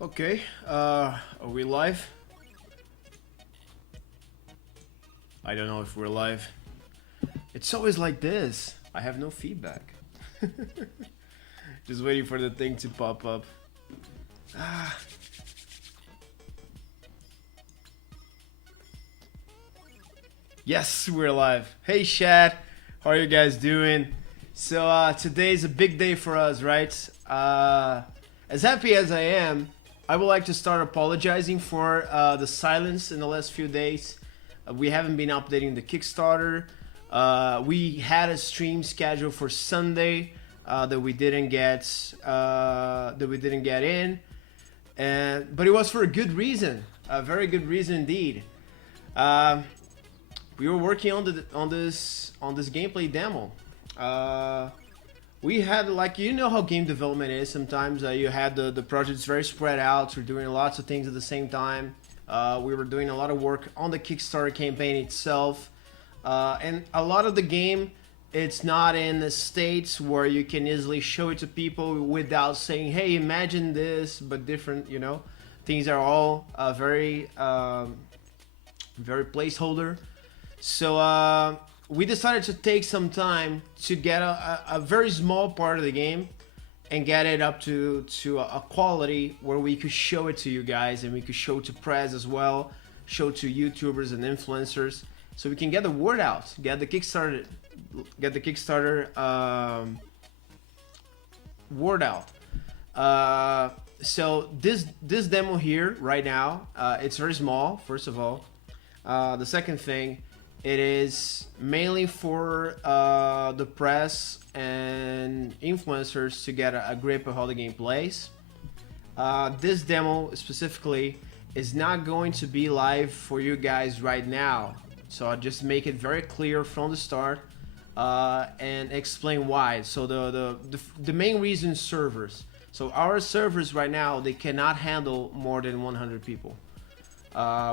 Okay, are we live? I don't know if we're live. It's always like this. I have no feedback. Just waiting for the thing to pop up. Ah. Yes, we're live. Hey, Shad. How are you guys doing? So, today's a big day for us, right? As happy as I am, I would like to start apologizing for the silence in the last few days. We haven't been updating the Kickstarter. We had a stream scheduled for Sunday that we didn't get in, but it was for a good reason, a very good reason indeed. We were working on this gameplay demo. We had, like, you know how game development is. Sometimes you had the projects very spread out. We're doing lots of things at the same time. We were doing a lot of work on the Kickstarter campaign itself, and a lot of the game, it's not in the states where you can easily show it to people without saying, hey, imagine this but different. You know, things are all very placeholder. So we decided to take some time to get a very small part of the game and get it up to a quality where we could show it to you guys, and we could show to press as well, show to YouTubers and influencers, so we can get the word out, get the Kickstarter word out. So this demo here right now, it's very small. First of all, the second thing, it is mainly for the press and influencers to get a grip of how the game plays. This demo specifically is not going to be live for you guys right now, so I'll just make it very clear from the start and explain why. So the main reason is servers. So our servers right now, they cannot handle more than 100 people.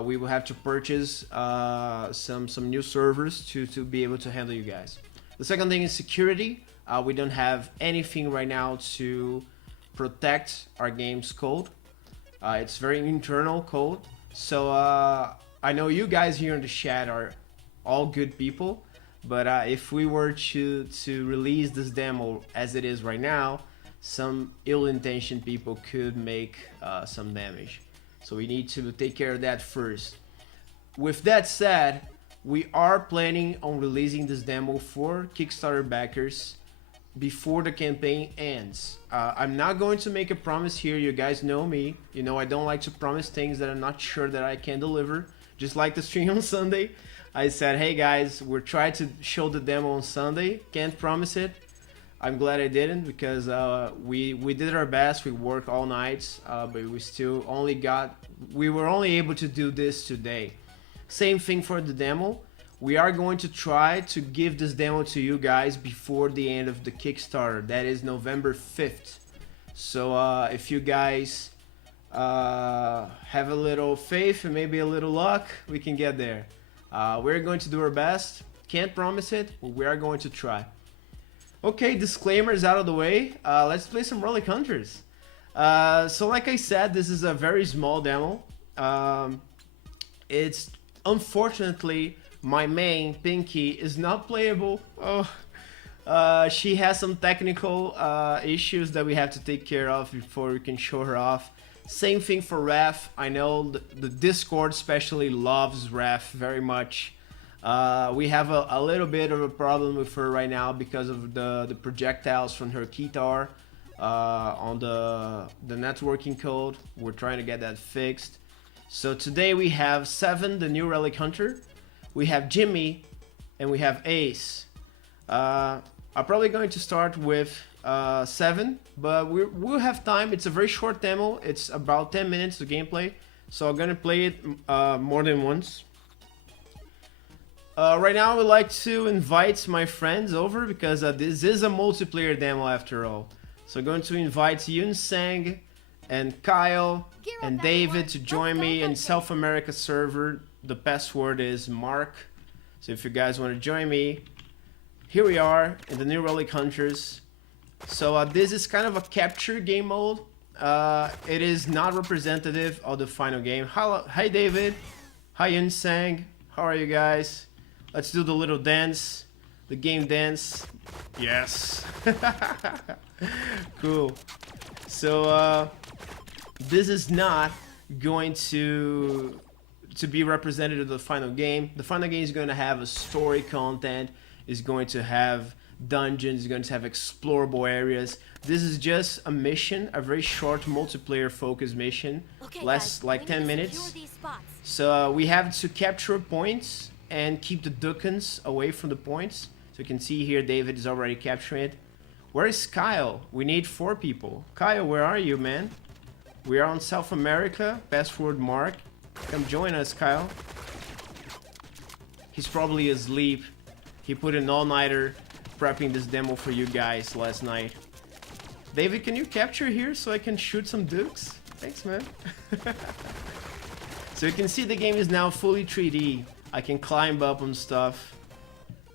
We will have to purchase some new servers to be able to handle you guys. The second thing is security. We don't have anything right now to protect our game's code. It's very internal code. So I know you guys here in the chat are all good people, but if we were to release this demo as it is right now, some ill-intentioned people could make some damage. So we need to take care of that first. With that said, we are planning on releasing this demo for Kickstarter backers before the campaign ends. I'm not going to make a promise here. You guys know me. You know I don't like to promise things that I'm not sure that I can deliver. Just like the stream on Sunday. I said, hey guys, we're trying to show the demo on Sunday. Can't promise it. I'm glad I didn't, because we did our best. We worked all nights, but we were only able to do this today. Same thing for the demo. We are going to try to give this demo to you guys before the end of the Kickstarter. That is November 5th. So if you guys have a little faith and maybe a little luck, we can get there. We're going to do our best. Can't promise it, but we are going to try. Okay, disclaimers out of the way. Let's play some Relic Hunters. So like I said, this is a very small demo. It's unfortunately my main Pinky is not playable. Oh, she has some technical issues that we have to take care of before we can show her off. Same thing for Ref. I know the Discord especially loves Ref very much. We have a little bit of a problem with her right now because of the projectiles from her guitar on the networking code. We're trying to get that fixed. So today we have Seven, the new Relic Hunter. We have Jimmy, and we have Ace. I'm probably going to start with Seven, but we'll have time. It's a very short demo. It's about 10 minutes of gameplay, so I'm gonna play it more than once. Right now I would like to invite my friends over, because this is a multiplayer demo after all. So I'm going to invite Yun Sang and Kyle and David to join me in South America server. The password is Mark. So if you guys want to join me, here we are in the new Relic Hunters. So this is kind of a capture game mode. it is not representative of the final game. Hi David. Hi Yunsang. How are you guys? Let's do the little dance. The game dance. Yes. Cool. So this is not going to be representative of the final game. The final game is going to have a story content, is going to have dungeons, is going to have explorable areas. This is just a mission, a very short multiplayer focused mission, less like 10 minutes. So we have to capture points and keep the duckens away from the points. So you can see here David is already capturing it. Where is Kyle? We need 4 people. Kyle, where are you, man? We are on South America. Password Mark. Come join us, Kyle. He's probably asleep. He put an all-nighter prepping this demo for you guys last night. David, can you capture here so I can shoot some dukes? Thanks, man. So you can see the game is now fully 3D. I can climb up on stuff.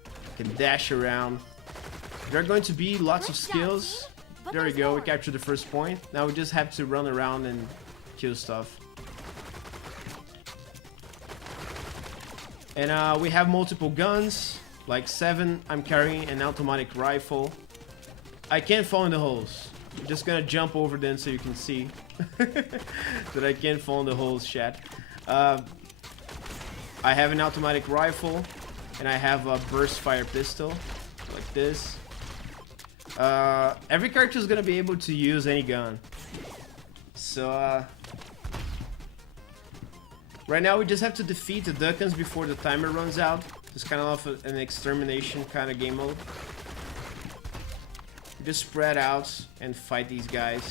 I can dash around. There are going to be lots of skills. There we go, we captured the first point. Now we just have to run around and kill stuff. And we have multiple guns, like 7. I'm carrying an automatic rifle. I can't fall in the holes. I'm just gonna jump over them so you can see that I can't fall in the holes, chat. I have an automatic rifle, and I have a burst fire pistol, like this. Every character is gonna be able to use any gun. So right now we just have to defeat the duckens before the timer runs out. It's kind of an extermination kind of game mode. We just spread out and fight these guys.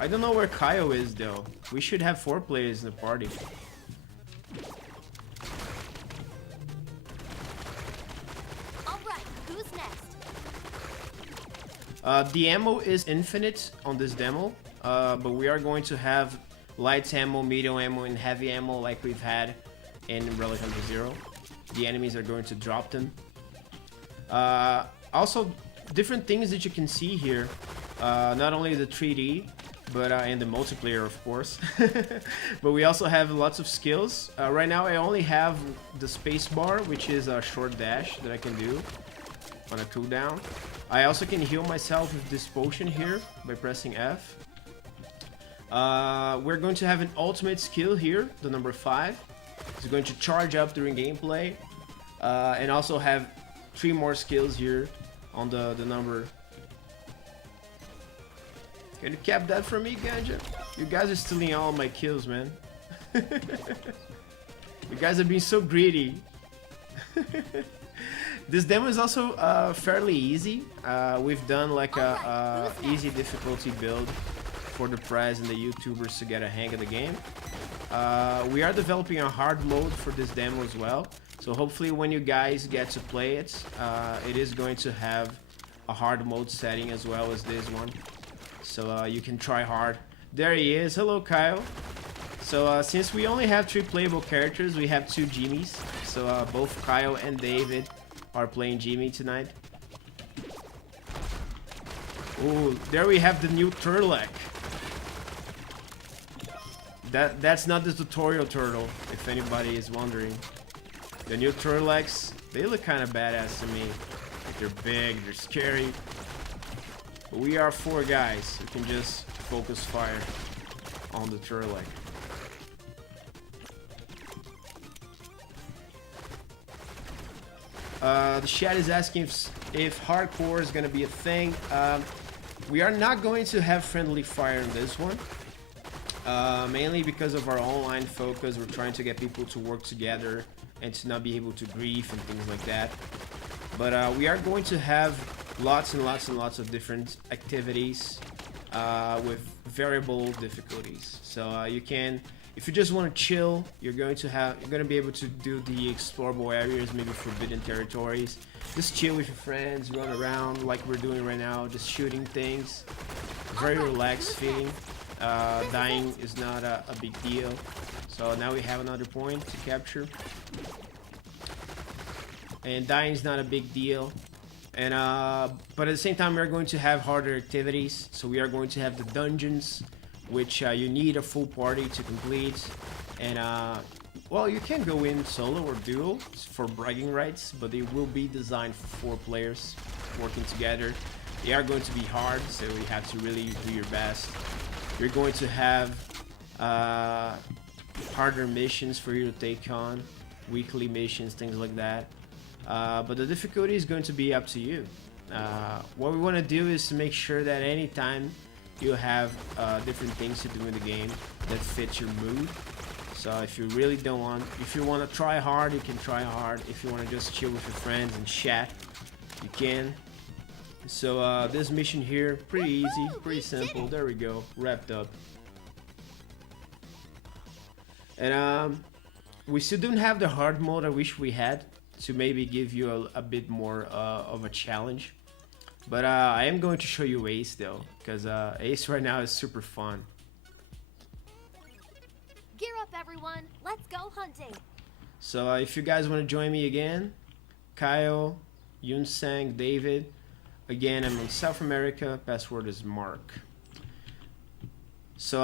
I don't know where Kyle is though. We should have 4 players in the party. Alright, who's next? The ammo is infinite on this demo, but we are going to have light ammo, medium ammo, and heavy ammo like we've had in Relic Hunters 0. The enemies are going to drop them. Also, different things that you can see here. Not only the 3D, but in the multiplayer, of course. But we also have lots of skills. Right now I only have the space bar, which is a short dash that I can do on a cooldown. I also can heal myself with this potion here by pressing F. We're going to have an ultimate skill here, the number 5. It's going to charge up during gameplay. And also have 3 more skills here on the number. Can you cap that for me, Ganja? You guys are stealing all my kills, man. You guys are being so greedy. This demo is also fairly easy. We've done like a easy difficulty build for the press and the YouTubers to get a hang of the game. We are developing a hard mode for this demo as well. So hopefully when you guys get to play it, it is going to have a hard mode setting as well as this one. So you can try hard. There he is. Hello, Kyle. So since we only have 3 playable characters, we have 2 Jimmies. So both Kyle and David are playing Jimmy tonight. Ooh, there we have the new Turtleck. That's not the tutorial turtle, if anybody is wondering. The new Turtlecks, they look kind of badass to me. They're big, they're scary. But we are 4 guys who can just focus fire on the Turtleck. The chat is asking if hardcore is going to be a thing. We are not going to have friendly fire in this one. Mainly because of our online focus. We're trying to get people to work together and to not be able to grief and things like that. But we are going to have lots and lots and lots of different activities with variable difficulties. So you can, if you just want to chill, you're going to be able to do the explorable areas, maybe forbidden territories. Just chill with your friends, run around like we're doing right now, just shooting things. Very relaxed feeling. Dying is not a big deal. So now we have another point to capture. And dying is not a big deal. And but at the same time, we're going to have harder activities. So we are going to have the dungeons, which you need a full party to complete. And well, you can go in solo or duo for bragging rights, but they will be designed for 4 players working together. They are going to be hard, so you have to really do your best. You're going to have harder missions for you to take on, weekly missions, things like that. But the difficulty is going to be up to you. What we want to do is to make sure that anytime you have different things to do in the game that fit your mood. So if you really don't want, if you want to try hard, you can try hard. If you want to just chill with your friends and chat, you can. So this mission here, pretty easy, pretty simple. There we go, wrapped up. And we still don't have the hard mode. I wish we had, to maybe give you a bit more of a challenge. But I am going to show you Ace though, because Ace right now is super fun. Gear up, everyone. Let's go hunting. So if you guys want to join me again, Kyle, Yunsang, David. Again, I'm in South America. Password is Mark. So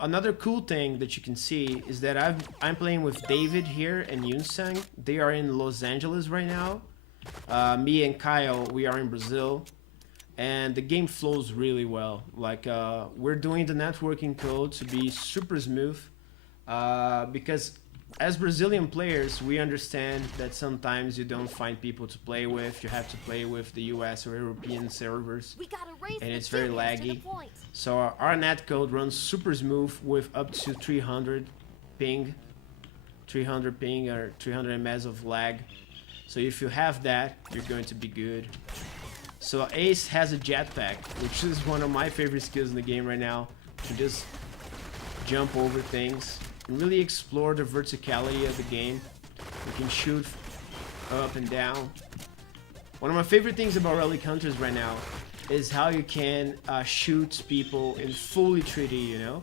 another cool thing that you can see is that I'm playing with David here and Yunsang. They are in Los Angeles right now. Me and Kyle, we are in Brazil. And the game flows really well. Like we're doing the networking code to be super smooth. Because as Brazilian players, we understand that sometimes you don't find people to play with. You have to play with the US or European servers, and it's very laggy. So our netcode runs super smooth with up to 300 ping, 300 ping or 300 ms of lag. So if you have that, you're going to be good. So Ace has a jetpack, which is one of my favorite skills in the game right now. You can just jump over things. Really explore the verticality of the game. You can shoot up and down. One of my favorite things about Relic Hunters right now is how you can shoot people in fully 3D, you know?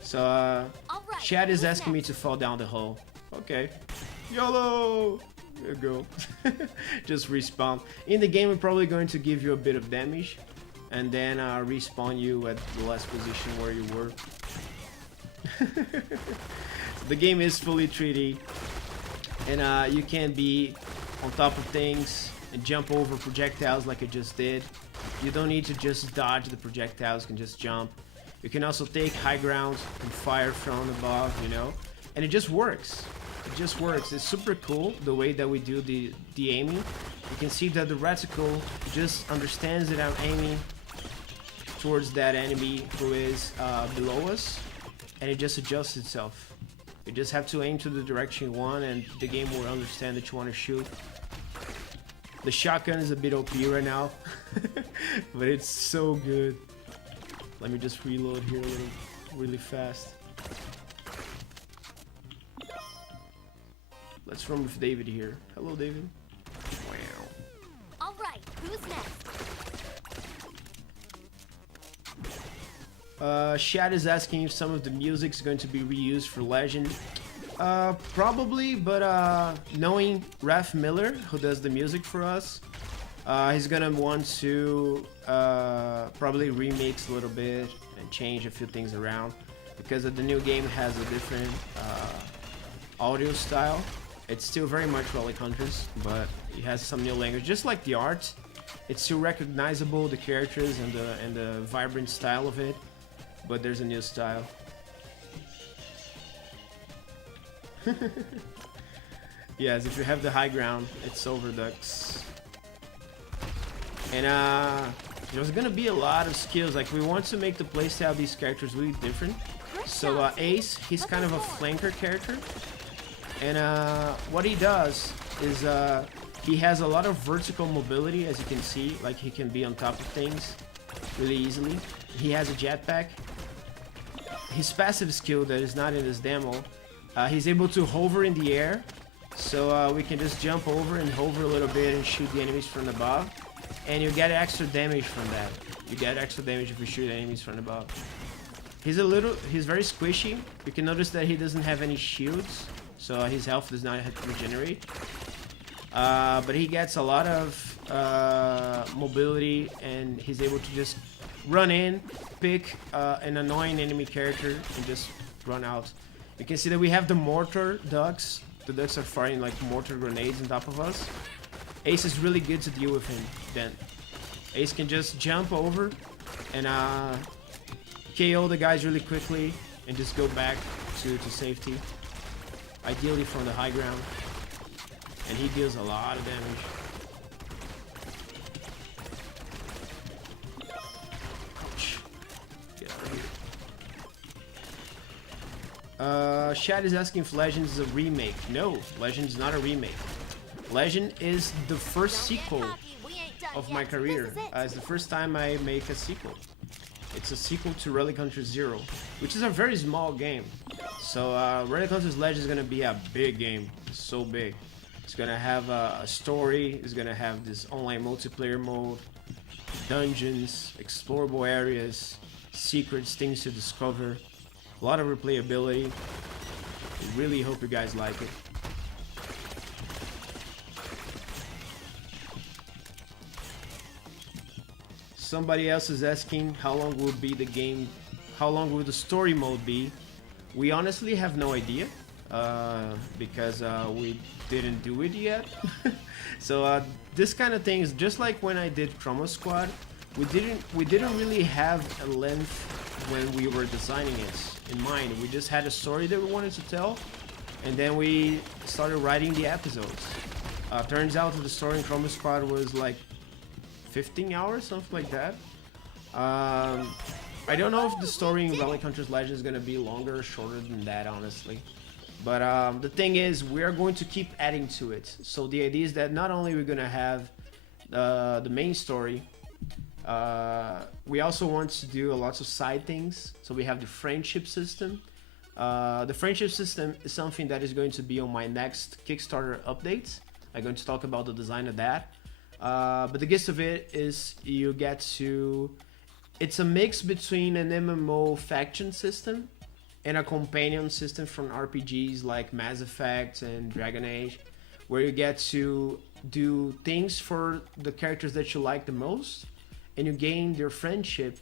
So, right, Chad is asking me to fall down the hole. Okay. YOLO! There you go. Just respawn. In the game, we're probably going to give you a bit of damage and then respawn you at the last position where you were. The game is fully 3D, and you can be on top of things and jump over projectiles like I just did. You don't need to just dodge the projectiles, you can just jump. You can also take high ground and fire from above, you know, and it just works. It just works. It's super cool the way that we do the aiming. You can see that the reticle just understands that I'm aiming towards that enemy who is below us. And it just adjusts itself. You just have to aim to the direction you want and the game will understand that you want to shoot. The shotgun is a bit OP right now, but it's so good. Let me just reload here really fast. Let's run with David here. Hello, David. All right, who's next? Shad is asking if some of the music is going to be reused for Legend. Probably, but knowing Raph Miller, who does the music for us, he's gonna want to probably remix a little bit and change a few things around because the new game has a different audio style. It's still very much Relic Hunters, but it has some new language, just like the art. It's still recognizable, the characters and the vibrant style of it. But there's a new style. Yes, if you have the high ground, it's over ducks. And there's gonna be a lot of skills. Like we want to make the playstyle of these characters really different. So Ace, he's kind of a flanker character. And what he does is he has a lot of vertical mobility, as you can see. Like he can be on top of things really easily. He has a jetpack. His passive skill that is not in this demo, he's able to hover in the air, so we can just jump over and hover a little bit and shoot the enemies from above, and you get extra damage from that. You get extra damage if you shoot enemies from above. He's very squishy. You can notice that he doesn't have any shields, so his health does not regenerate. But he gets a lot of mobility, and he's able to just run in, pick an annoying enemy character, and just run out. You can see that we have the mortar ducks. The ducks are firing like mortar grenades on top of us. Ace is really good to deal with him then. Ace can just jump over and KO the guys really quickly and just go back to safety. Ideally from the high ground. And he deals a lot of damage. Ouch. Get out of here. Shad is asking if Legend is a remake. No, Legend is not a remake. Legend is the first sequel of my career. It's the first time I make a sequel. It's a sequel to Relic Hunters 0, which is a very small game. So Relic Hunters Legend is gonna be a big game. It's so big. It's gonna have a story. It's gonna have this online multiplayer mode, dungeons, explorable areas, secrets, things to discover, a lot of replayability. I really hope you guys like it. Somebody else is asking how long will be the game, how long will the story mode be? We honestly have no idea because we didn't do it yet. So this kind of thing is just like when I did Chroma Squad. We didn't really have a length when we were designing it in mind. We just had a story that we wanted to tell, and then we started writing the episodes. Turns out that the story in Chroma Squad was like 15 hours, something like that. I don't know if the story in Relic Hunters Legend is gonna be longer or shorter than that, honestly. But the thing is, we are going to keep adding to it. So the idea is that not only we're gonna have the main story, we also want to do lots of side things. So we have the friendship system. The friendship system is something that is going to be on my next Kickstarter update. I'm going to talk about the design of that. But the gist of it is you get to... It's a mix between an MMO faction system and a companion system from RPGs like Mass Effect and Dragon Age, where you get to do things for the characters that you like the most, and you gain their friendship,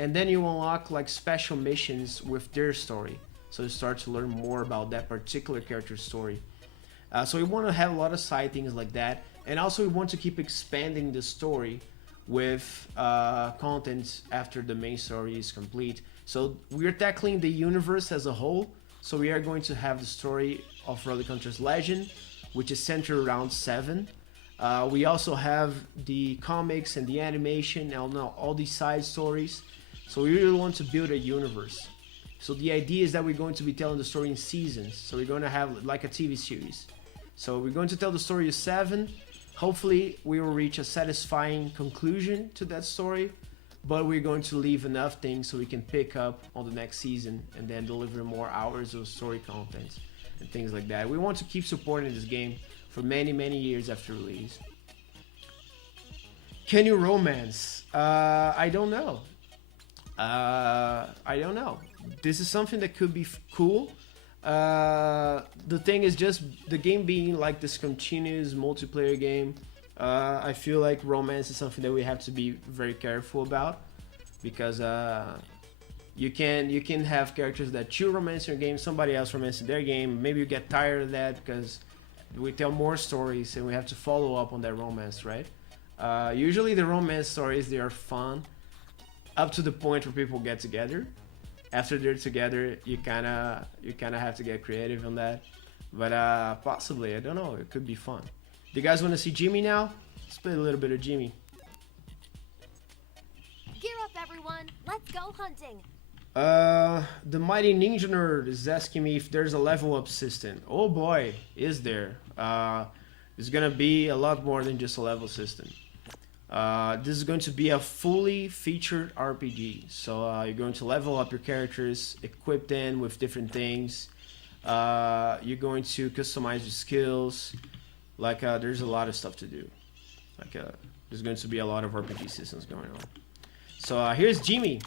and then you unlock like special missions with their story. So you start to learn more about that particular character's story. So we want to have a lot of side things like that. And also we want to keep expanding the story with content after the main story is complete. So we're tackling the universe as a whole. So we are going to have the story of Relic Hunters Legend, which is centered around 7. We also have the comics and the animation and all these side stories. So we really want to build a universe. So the idea is that we're going to be telling the story in seasons. So we're going to have like a TV series. So we're going to tell the story of 7. Hopefully we will reach a satisfying conclusion to that story, but we're going to leave enough things so we can pick up on the next season and then deliver more hours of story content and things like that. We want to keep supporting this game for many, many years after release. Can you romance? I don't know. I don't know. This is something that could be cool. The thing is just the game being like this continuous multiplayer game. I feel like romance is something that we have to be very careful about, because you can have characters that you romance your game, somebody else romances their game. Maybe you get tired of that because we tell more stories and we have to follow up on that romance, right? Usually the romance stories, they are fun up to the point where people get together. After they're together, you kind of have to get creative on that. But possibly, I don't know, it could be fun. Do you guys want to see Jimmy now? Let's play a little bit of Jimmy. Gear up, everyone. Let's go hunting. The Mighty Ninja Nerd is asking me if there's a level up system. Oh boy, is there. There's gonna be a lot more than just a level system. This is going to be a fully featured RPG. So you're going to level up your characters, equip them with different things. You're going to customize your skills. Like there's a lot of stuff to do. Like there's going to be a lot of RPG systems going on. So here's Jimmy.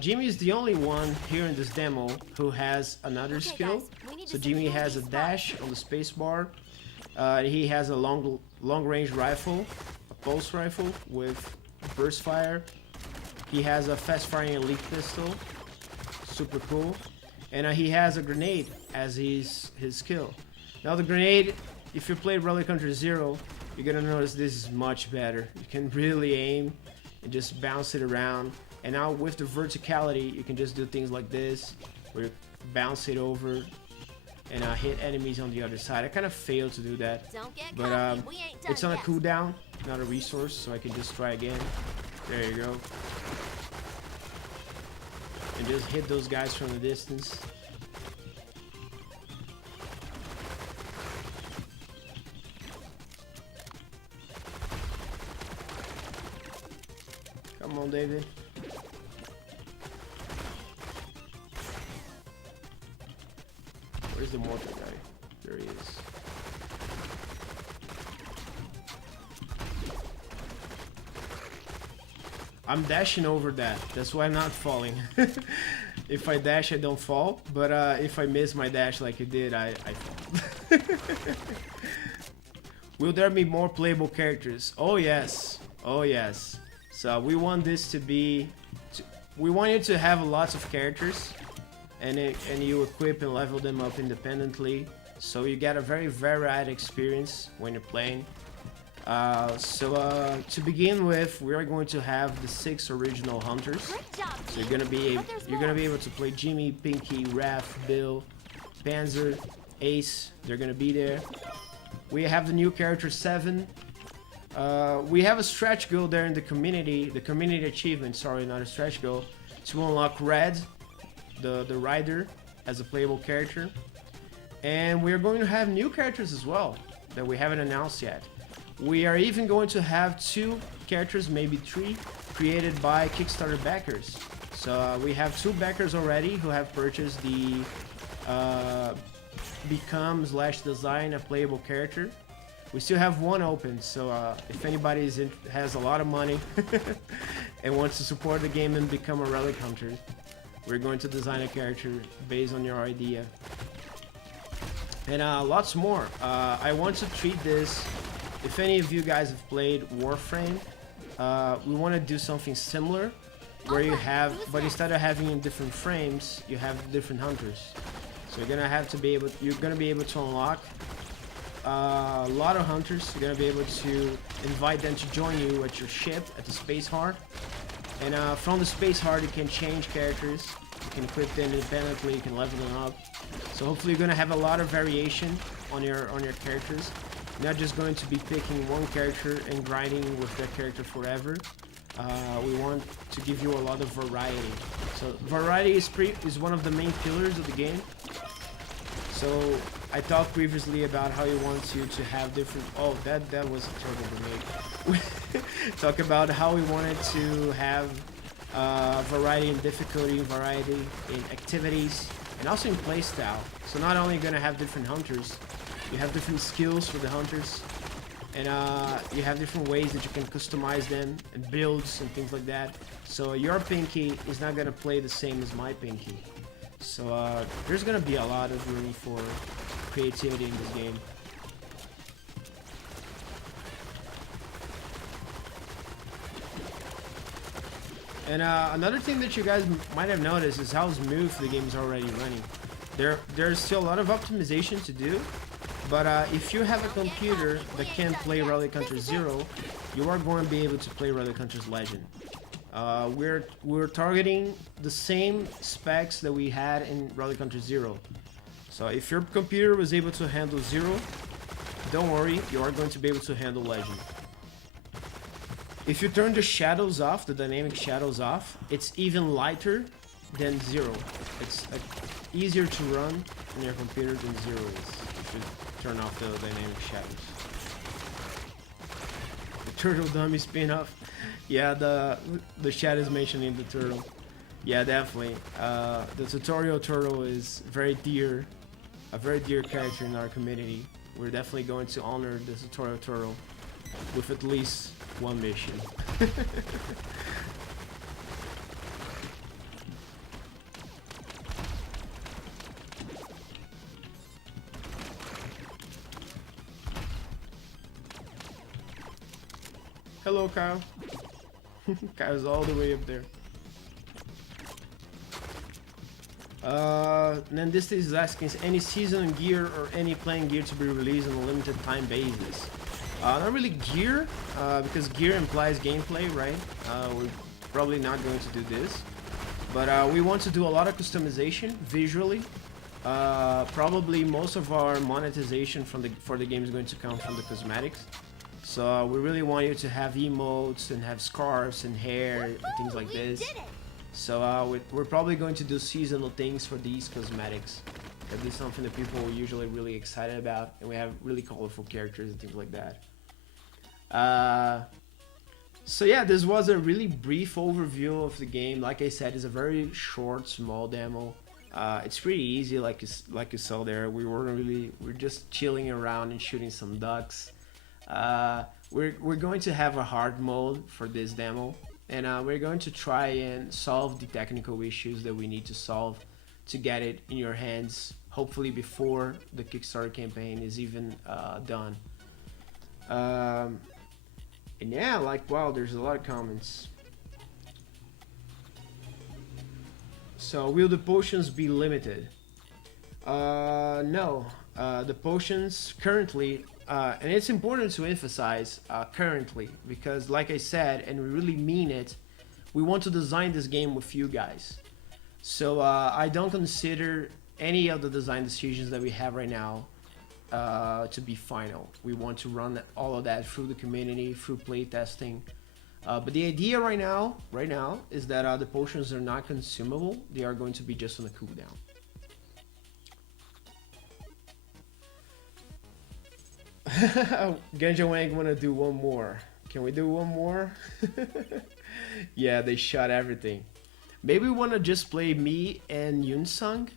Jimmy is the only one here in this demo who has another skill. Guys, we need So to Jimmy secure has a these dash on the space bar. He has a long range rifle, a pulse rifle with burst fire. He has a fast firing elite pistol, super cool. And he has a grenade as his skill. Now the grenade, if you play Relic Hunters 0, you're gonna notice this is much better. You can really aim and just bounce it around. And now with the verticality, you can just do things like this, where you bounce it over and hit enemies on the other side. I kind of failed to do that, Don't get but cocky, we ain't done it's on a yet. cooldown, not a resource, so I can just try again. There you go. And just hit those guys from the distance. Come on, David. Where's the mortar guy? There he is. I'm dashing over that. That's why I'm not falling. If I dash, I don't fall. But if I miss my dash like you did, I fall. Will there be more playable characters? Oh yes. Oh yes. So we want this to be... we want you to have lots of characters. And you equip and level them up independently. So you get a very varied experience when you're playing. To begin with, we are going to have the 6 original hunters. Great job, So you're team. gonna be able to play Jimmy, Pinky, Raph, Bill, Panzer, Ace. They're gonna be there. We have the new character 7. We have a stretch goal there in the community achievement. Sorry, not a stretch goal, to unlock Red, the rider, as a playable character. And we're going to have new characters as well that we haven't announced yet. We are even going to have 2 characters, maybe 3, created by Kickstarter backers. So we have 2 backers already who have purchased the become/design a playable character. We still have 1 open, so if anybody has a lot of money and wants to support the game and become a Relic Hunter, we're going to design a character based on your idea. And lots more. I want to treat this, if any of you guys have played Warframe, we want to do something similar, where you have, but instead of having different frames, you have different hunters. So you're gonna be able to unlock a lot of hunters. You're gonna be able to invite them to join you at your ship at the space heart. And from the space heart, you can change characters. You can equip them independently. You can level them up. So hopefully, you're gonna have a lot of variation on your characters. You're not just going to be picking one character and grinding with that character forever. We want to give you a lot of variety. So variety is one of the main pillars of the game. So I talked previously about how you want to have different... Oh, that was a terrible grenade. Talk about how we wanted to have variety in difficulty, variety in activities, and also in playstyle. So not only going to have different hunters, you have different skills for the hunters, and you have different ways that you can customize them and builds and things like that. So your Pinky is not going to play the same as my Pinky. So there's going to be a lot of room for creativity in this game. And another thing that you guys might have noticed is how smooth the game is already running. There's still a lot of optimization to do, but if you have a computer that can play Relic Hunters 0, you are going to be able to play Relic Hunters Legend. We're targeting the same specs that we had in Relic Hunters 0. So if your computer was able to handle 0, don't worry, you are going to be able to handle Legend. If you turn the shadows off, the dynamic shadows off, it's even lighter than 0. It's easier to run on your computer than 0 is. If you turn off the dynamic shadows. The turtle dummy spin-off. Yeah, the shadows mentioned in the turtle. Yeah, definitely. The tutorial turtle is a very dear character in our community. We're definitely going to honor the tutorial turtle with at least one mission. Hello, Kyle. Kyle's all the way up there. And then this is asking, is any season gear or any playing gear to be released on a limited time basis? Not really gear, because gear implies gameplay, right? We're probably not going to do this. But we want to do a lot of customization visually. Probably most of our monetization for the game is going to come from the cosmetics. So we really want you to have emotes and have scarves and hair and things like this. So we're probably going to do seasonal things for these cosmetics. That is something that people are usually really excited about, and we have really colorful characters and things like that. So yeah, this was a really brief overview of the game. Like I said, it's a very short, small demo. It's pretty easy, like you saw there. We're just chilling around and shooting some ducks. We're going to have a hard mode for this demo, and we're going to try and solve the technical issues that we need to solve to get it in your hands, hopefully before the Kickstarter campaign is even done. And yeah, like, wow, there's a lot of comments. So, will the potions be limited? No. The potions currently, and it's important to emphasize currently, because like I said, and we really mean it, we want to design this game with you guys. So I don't consider any of the design decisions that we have right now to be final. We want to run all of that through the community, through playtesting. But the idea right now is that the potions are not consumable. They are going to be just on a cooldown. Ganja Wang wanna do one more. Can we do one more? Yeah, they shot everything. Maybe we wanna just play me and Yunsung,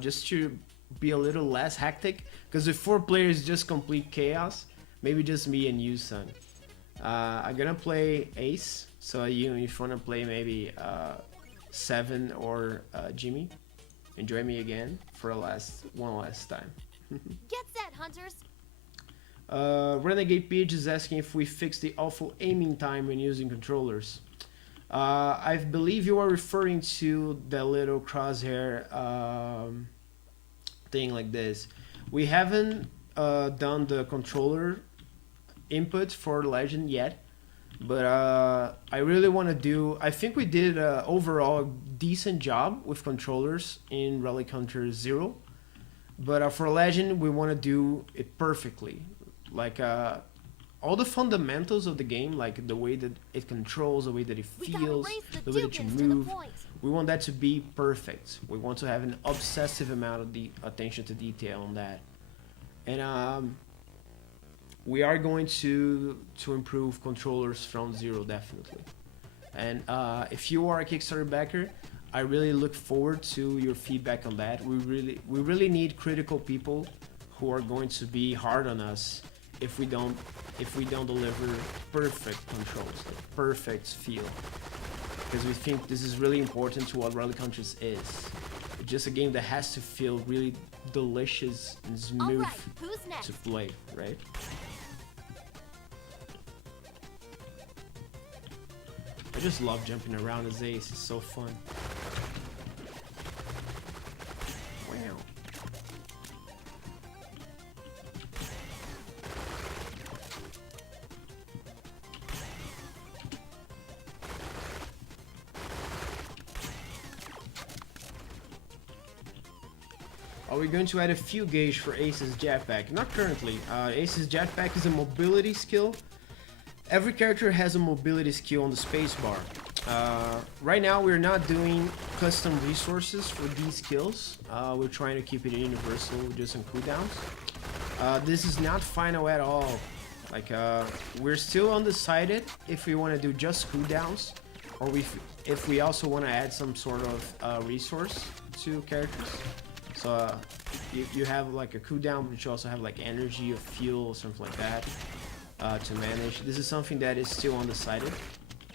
just to be a little less hectic. Because if 4 players just complete chaos, maybe just me and Yunsung. I'm gonna play Ace, so if you wanna play maybe 7 or Jimmy, and join me again for one last time. Get set, hunters. Renegade Peach is asking if we fix the awful aiming time when using controllers. I believe you are referring to the little crosshair thing like this. We haven't done the controller input for Legend yet, but I really want to do. I think we did overall decent job with controllers in Relic Hunters 0, but for Legend we want to do it perfectly. Like all the fundamentals of the game, like the way that it controls, the way that it feels, the way that you move. We want that to be perfect. We want to have an obsessive amount of the attention to detail on that. And we are going to improve controllers from 0, definitely. And if you are a Kickstarter backer, I really look forward to your feedback on that. We really need critical people who are going to be hard on us if we don't deliver perfect controls, like perfect feel, because we think this is really important to what Relic Hunters is. It's just a game that has to feel really delicious and smooth to play, right? I just love jumping around as Ace, it's so fun. Wow. Are we going to add a fuel gauge for Ace's jetpack? Not currently. Ace's jetpack is a mobility skill. Every character has a mobility skill on the spacebar. Right now we're not doing custom resources for these skills. We're trying to keep it universal, just on cooldowns. This is not final at all. Like we're still undecided if we want to do just cooldowns, or if we also want to add some sort of resource to characters. So you have like a cooldown, but you also have like energy or fuel or something like that to manage. This is something that is still undecided.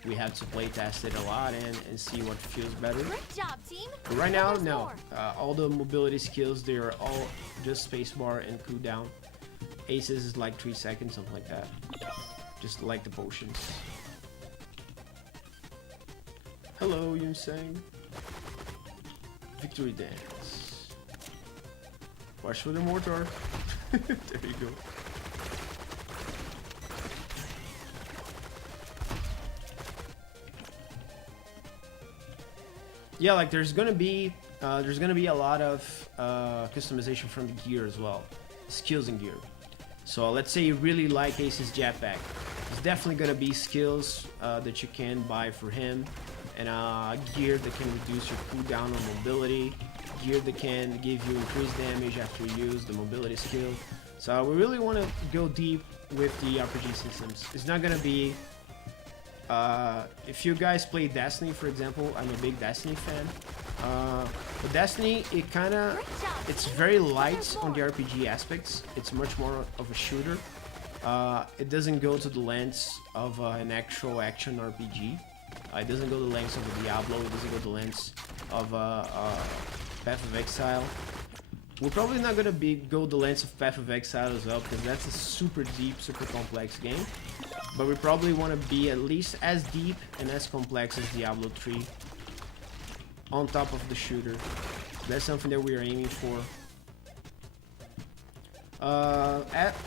We have to play test it a lot and see what feels better. Great job, team. But right now, no. All the mobility skills, they are all just spacebar and cooldown. Aces is like 3 seconds, something like that. Just like the potions. Hello, Yunseng. Victory dance. Watch for the mortar. There you go. Yeah, like there's gonna be a lot of customization from the gear as well, skills and gear. So let's say you really like Ace's jetpack. There's definitely gonna be skills that you can buy for him, and gear that can reduce your cooldown on mobility, gear that can give you increased damage after you use the mobility skill. So we really want to go deep with the RPG systems. It's not gonna be if you guys play Destiny, for example, I'm a big Destiny fan. But Destiny, it's very light on the RPG aspects. It's much more of a shooter. It doesn't go to the lengths of an actual action RPG. It doesn't go to the lengths of a Diablo. It doesn't go to the lengths of Path of Exile. We're probably not gonna go the lengths of Path of Exile as well, because that's a super deep, super complex game. But we probably want to be at least as deep and as complex as Diablo 3 on top of the shooter. That's something that we are aiming for.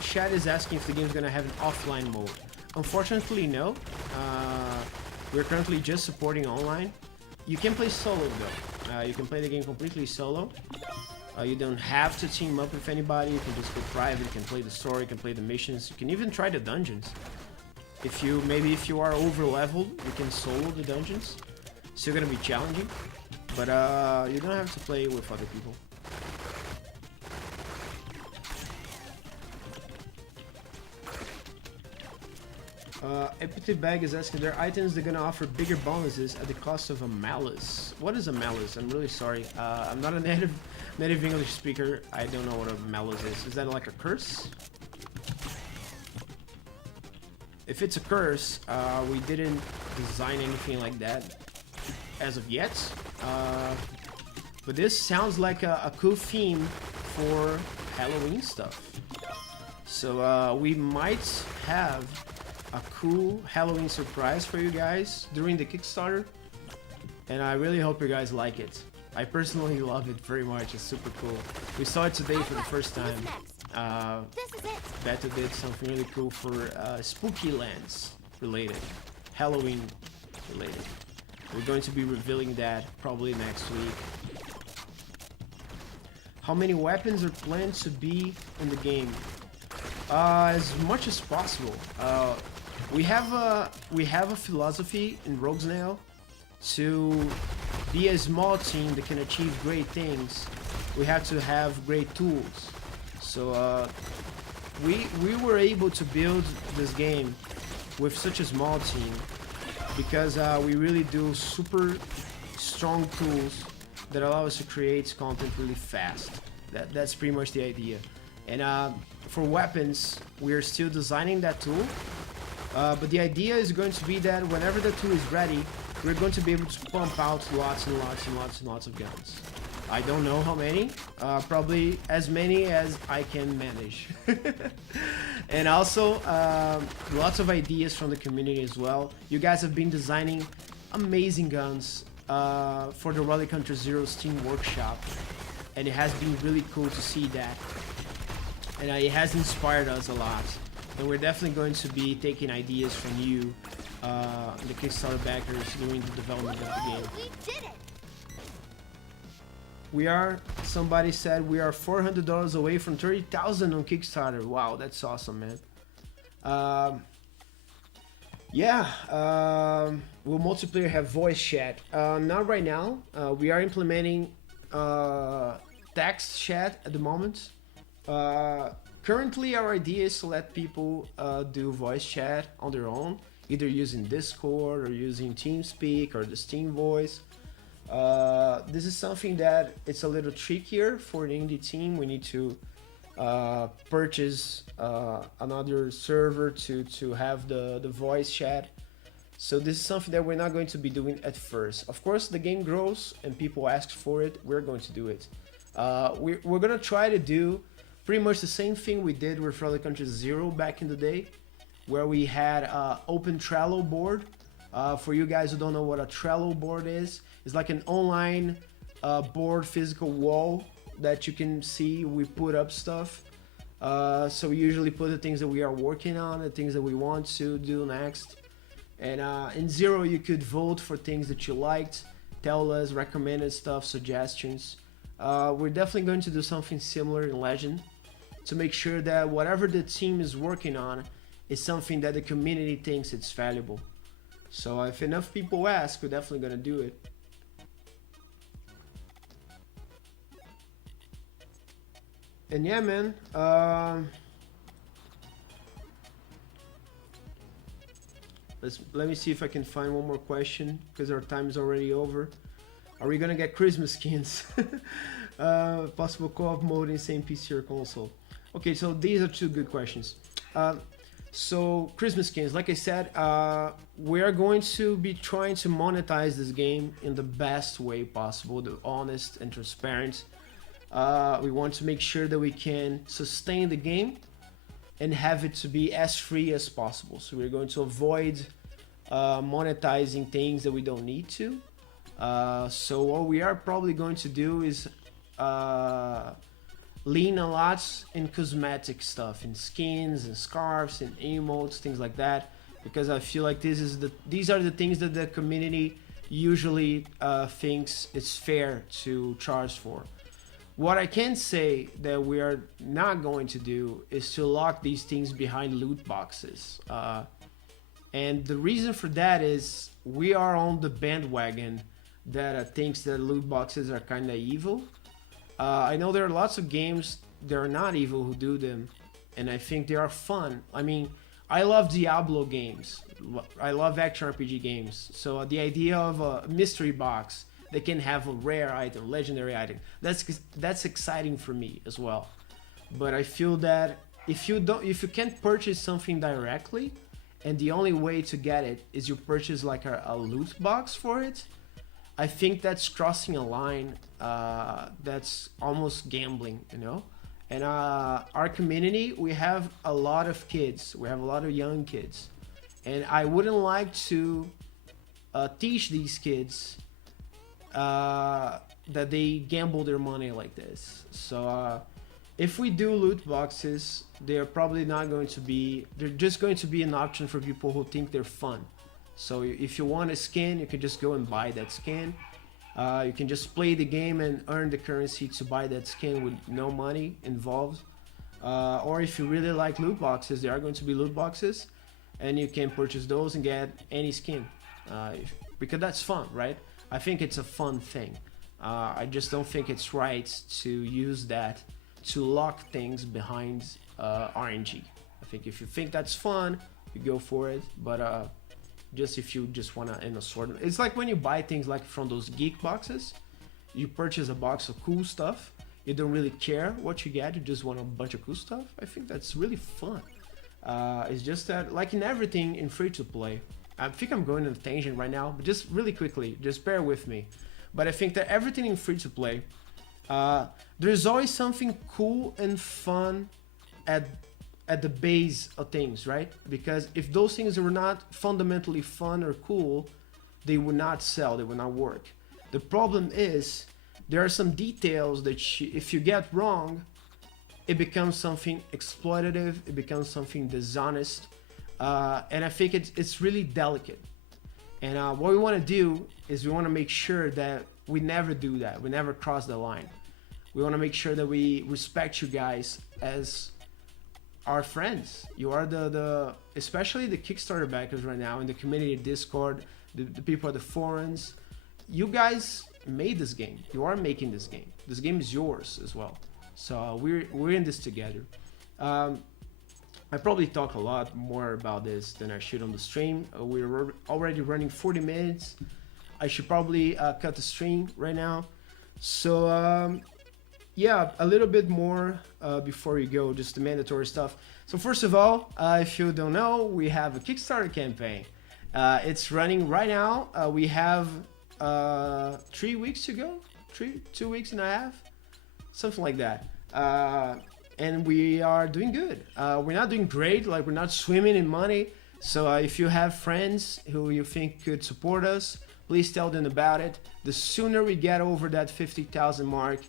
Chat is asking if the game's gonna have an offline mode. Unfortunately, no. We're currently just supporting online. You can play solo though. You can play the game completely solo. You don't have to team up with anybody. You can just go private. You can play the story. You can play the missions. You can even try the dungeons. If you are over leveled, you can solo the dungeons. Still gonna be challenging, but you don't have to play with other people. Empty Bag is asking, there are items that are gonna offer bigger bonuses at the cost of a malice. What is a malice? I'm really sorry. I'm not a native English speaker. I don't know what a malice is. Is that like a curse? If it's a curse, we didn't design anything like that as of yet. But this sounds like a cool theme for Halloween stuff. So we might have a cool Halloween surprise for you guys during the Kickstarter. And I really hope you guys like it. I personally love it very much. It's super cool. We saw it today for the first time. Beta did something really cool for Spooky Lands related, Halloween related. We're going to be revealing that probably next week. How many weapons are planned to be in the game? As much as possible. We have a philosophy in Rogues Nail to be a small team that can achieve great things. We have to have great tools. So we were able to build this game with such a small team because we really do super strong tools that allow us to create content really fast. That's pretty much the idea. And for weapons, we are still designing that tool. But the idea is going to be that whenever the tool is ready, we're going to be able to pump out lots and lots and lots and lots of guns. I don't know how many, probably as many as I can manage. And also, lots of ideas from the community as well. You guys have been designing amazing guns for the Relic Hunters Zero Steam Workshop. And it has been really cool to see that. And it has inspired us a lot. And we're definitely going to be taking ideas from you, the Kickstarter backers, during the development of the game. We did it! Somebody said we are $400 away from 30,000 on Kickstarter. Wow, that's awesome, man. Will multiplayer have voice chat? Not right now. We are implementing text chat at the moment. Currently, our idea is to let people do voice chat on their own, either using Discord or using TeamSpeak or the Steam Voice. This is something that it's a little trickier for the indie team. We need to purchase another server to have the voice chat. So this is something that we're not going to be doing at first. Of course, the game grows and people ask for it. We're going to do it. We're gonna try to do pretty much the same thing we did with Relic Hunters Zero back in the day, where we had open Trello board For you guys who don't know what a Trello board is, it's like an online board, physical wall that you can see. We put up stuff. So we usually put the things that we are working on, the things that we want to do next. And in Zero, you could vote for things that you liked, tell us recommended stuff, suggestions. We're definitely going to do something similar in Legend to make sure that whatever the team is working on is something that the community thinks it's valuable. So if enough people ask, we're definitely going to do it. And yeah, man, let me see if I can find one more question, because our time is already over. Are we gonna get Christmas skins? Possible co-op mode in same PC or console? Okay, so these are two good questions. So Christmas skins, like I said, we are going to be trying to monetize this game in the best way possible, the honest and transparent. We want to make sure that we can sustain the game and have it to be as free as possible. So we're going to avoid monetizing things that we don't need to. So what we are probably going to do is lean a lot in cosmetic stuff, in skins and scarves and emotes, things like that, because I feel like these are the things that the community usually thinks it's fair to charge for. What I can say that we are not going to do is to lock these things behind loot boxes. And the reason for that is we are on the bandwagon that thinks that loot boxes are kind of evil. I know there are lots of games that are not evil who do them, and I think they are fun. I mean, I love Diablo games. I love action RPG games. So the idea of a mystery box that can have a rare item, legendary item, that's exciting for me as well. But I feel that if you can't purchase something directly, and the only way to get it is you purchase like a loot box for it, I think that's crossing a line that's almost gambling, you know? And our community, we have a lot of kids. We have a lot of young kids. And I wouldn't like to teach these kids that they gamble their money like this. So if we do loot boxes, they're probably not going to be, they're just going to be an option for people who think they're fun. So if you want a skin, you can just go and buy that skin. You can just play the game and earn the currency to buy that skin with no money involved. Or if you really like loot boxes, there are going to be loot boxes, and you can purchase those and get any skin. Because that's fun, right? I think it's a fun thing. I just don't think it's right to use that to lock things behind RNG. I think if you think that's fun, you go for it. But just if you just want to, in a sort of, it's like when you buy things like from those geek boxes, you purchase a box of cool stuff. You don't really care what you get. You just want a bunch of cool stuff. I think that's really fun. It's just that, like in everything in free to play, I think I'm going on a tangent right now, but just really quickly, just bear with me. But I think that everything in free to play, there's always something cool and fun at the base of things, right? Because if those things were not fundamentally fun or cool, they would not sell, they would not work. The problem is there are some details that if you get wrong, it becomes something exploitative, it becomes something dishonest, and I think it's really delicate. And what we want to do is we want to make sure that we never do that, we never cross the line. We want to make sure that we respect you guys as our friends. You are the especially the Kickstarter backers right now in the community Discord, the people at the forums. You guys made this game. You are making this game. This game is yours as well. So we're in this together. I probably talk a lot more about this than I should on the stream. We're already running 40 minutes. I should probably cut the stream right now. So yeah, a little bit more before you go, just the mandatory stuff. So first of all, if you don't know, we have a Kickstarter campaign. It's running right now. We have 3 weeks to go, 2 weeks and a half, something like that. And we are doing good. We're not doing great, like we're not swimming in money. So if you have friends who you think could support us, please tell them about it. The sooner we get over that 50,000 mark,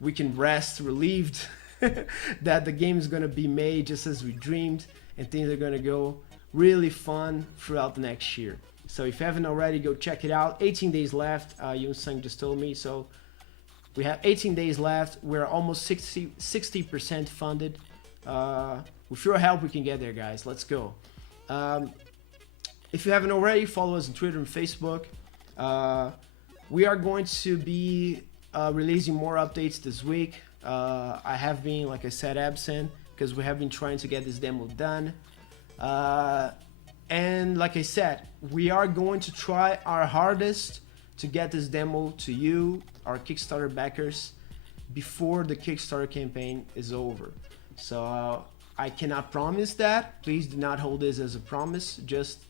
we can rest relieved that the game is going to be made just as we dreamed, and things are going to go really fun throughout the next year. So if you haven't already, go check it out. 18 days left, Yoon Sung just told me. So we have 18 days left. We're almost 60% funded. With your help, we can get there, guys. Let's go. If you haven't already, follow us on Twitter and Facebook. We are going to be releasing more updates this week. I have been, like I said, absent because we have been trying to get this demo done. And like I said, we are going to try our hardest to get this demo to you, our Kickstarter backers, before the Kickstarter campaign is over. So I cannot promise that. Please do not hold this as a promise. Just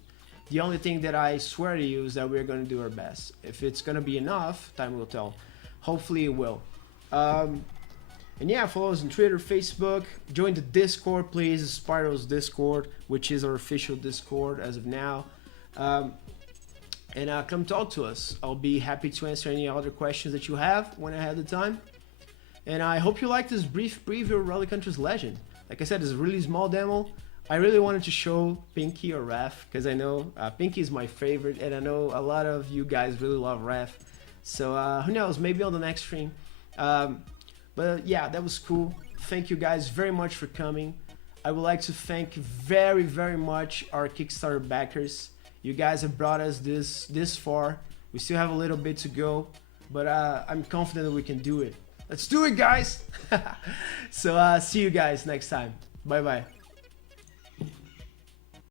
the only thing that I swear to you is that we're going to do our best. If it's going to be enough, time will tell. Hopefully it will. And yeah, follow us on Twitter, Facebook. Join the Discord, please. Spiral's Discord, which is our official Discord as of now. And come talk to us. I'll be happy to answer any other questions that you have when I have the time. And I hope you like this brief preview of Relic Hunters Legend. Like I said, it's a really small demo. I really wanted to show Pinky or Raf, because I know Pinky is my favorite, and I know a lot of you guys really love Raf. So who knows, maybe on the next stream. But yeah, that was cool. Thank you guys very much for coming. I would like to thank very, very much our Kickstarter backers. You guys have brought us this far. We still have a little bit to go, but I'm confident that we can do it. Let's do it, guys! So see you guys next time. Bye-bye.